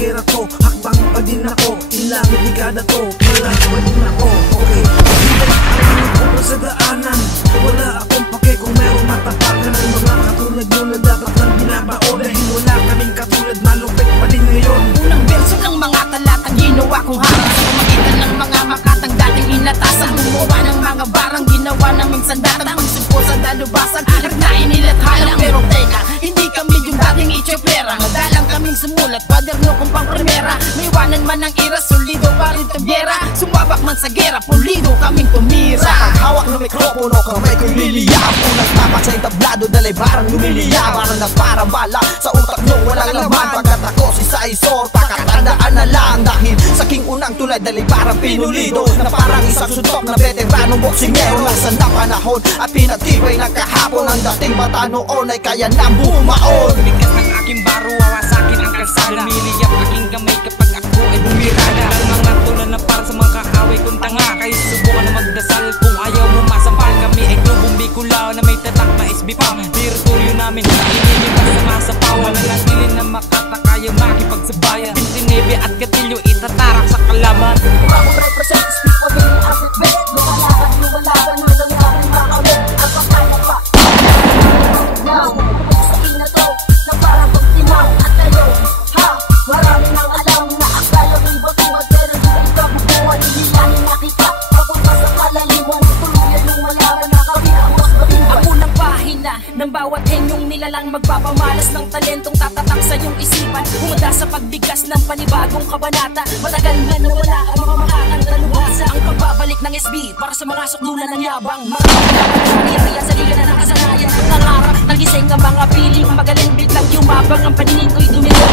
gera to, hakbang pa din ako. Ilang dekada to, wala pa din ako. Okay, ako sa daanan, wala akong pake kung merong matapakan ng mga katulad nyo na dapat lang binabao. Dahil wala kaming katulad, malupit pa din ngayon. Unang verso ng mga talatang ginawa kong harang sa pamagitan ng mga makatang dating inatasan. Gumawa ng mga barang ginawa naming sandatang magsugpo sa dalubasan at nainilathalang. Pero teka, hindi kami yung dating itsepera. Madalang kaming sumulat, paderno kung pang primera. May iwanan man ang ira, solido pa rin tabyera. Sumabak man sa gera, pulido kaming tumira. Sa paghawak ng mikropono, kamay ko'y liliyab. Unang tapak sa entablado, dalay barang lumiliyab. Parang na parang bala, sa utak nyo walang laman. Pagkat ako si Saizor, pakatandaan na lang. Dahil sa king unang tulad, dalay parang pinulido. Na parang isang suntok na veteranong boksingero. Nasa na panahon at pinatibay ng kahapon. Ang dating bata noon ay kaya nang bumaon. Bigas ng aking baro, wawasakin ang kalsada. Lumiliyap aking kamay kapag ako ay bumirada. Ang mga tulad na para sa mga kaaway kong tanga. Kaya subukan na magdasal kung ayaw mo masampal. Kami ay globong Bicolao na may tatak na SB pa. Teritoryo namin, inilipas sa masapaw. Mananatili na makatakaya makipagsabayan. Pintinebe at gatilyo itatarak sa kalaban. Ako represent, speak for me, asset bet. Lumalaban, lumalaban, hanggang namin makaulit. At pagkaya pa now, sa kinato na parang pagtimaw at kayo. Ha, marami nang alam na akala ko'y batuhan. Pero di ka ikabubuhan, hihilahin na kita. Papunta sa kalaliman, tuluyan lumalaban na kami ang mas matimbay. Ako ng pahina ng bawat henyong nilalang magpapamalas ng talentong tatatak sa iyong isipan. Humanda sa pagbigas ng panibagong kabanata. Matagal na nawala ang mga makakanta luhasa. Ang pagbabalik ng SB para sa mga sukdulan ng yabang. Mga kapatid sa liga na nakasanayan. Nangarap, nagising ang mga piling magaling, biglang yumabang. Ang paningin ko'y dumilog.